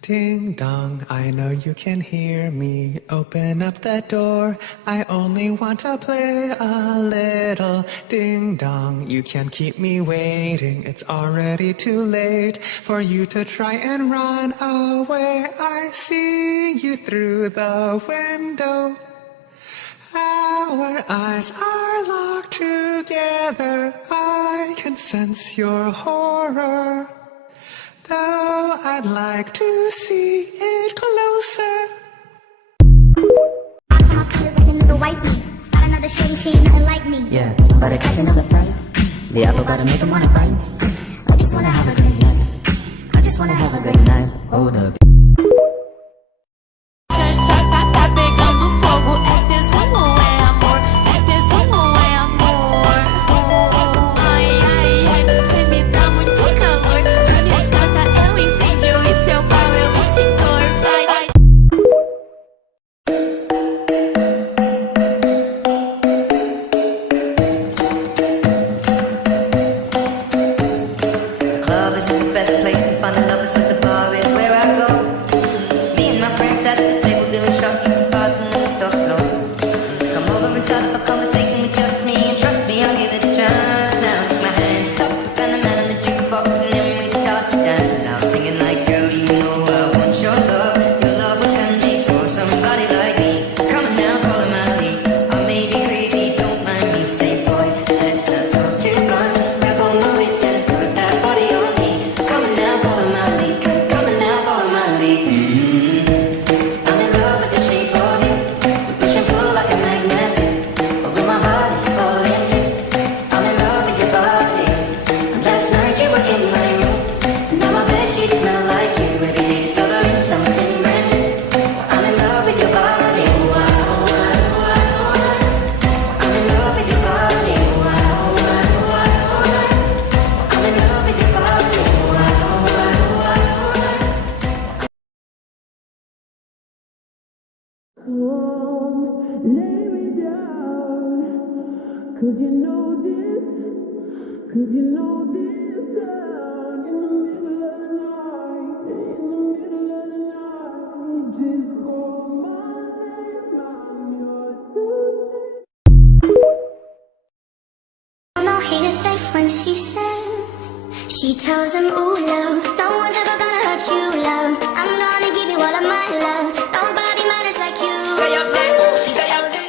Ding dong, I know you can hear me. Open up the door, I only want to play a little. Ding dong, you can't keep me waiting. It's already too late for you to try and run away. I see you through the window. Our eyes are locked together. I can sense your horror, though I'd like to see it closer. I come off colors like a little white meat. Got another shady, she ain't nothing like me. Yeah, but it catch another fight. The apple bottom make him wanna bite. I just wanna have a good night. I just wanna have a good night. Hold up. Cause you know this sound in the middle of the night, just call my name, I'm yours to take. I know he is safe when she says, she tells him, ooh love, no one's ever gonna hurt you, love. I'm gonna give you all of my love. Nobody matters like you. Stay up there, stay up there.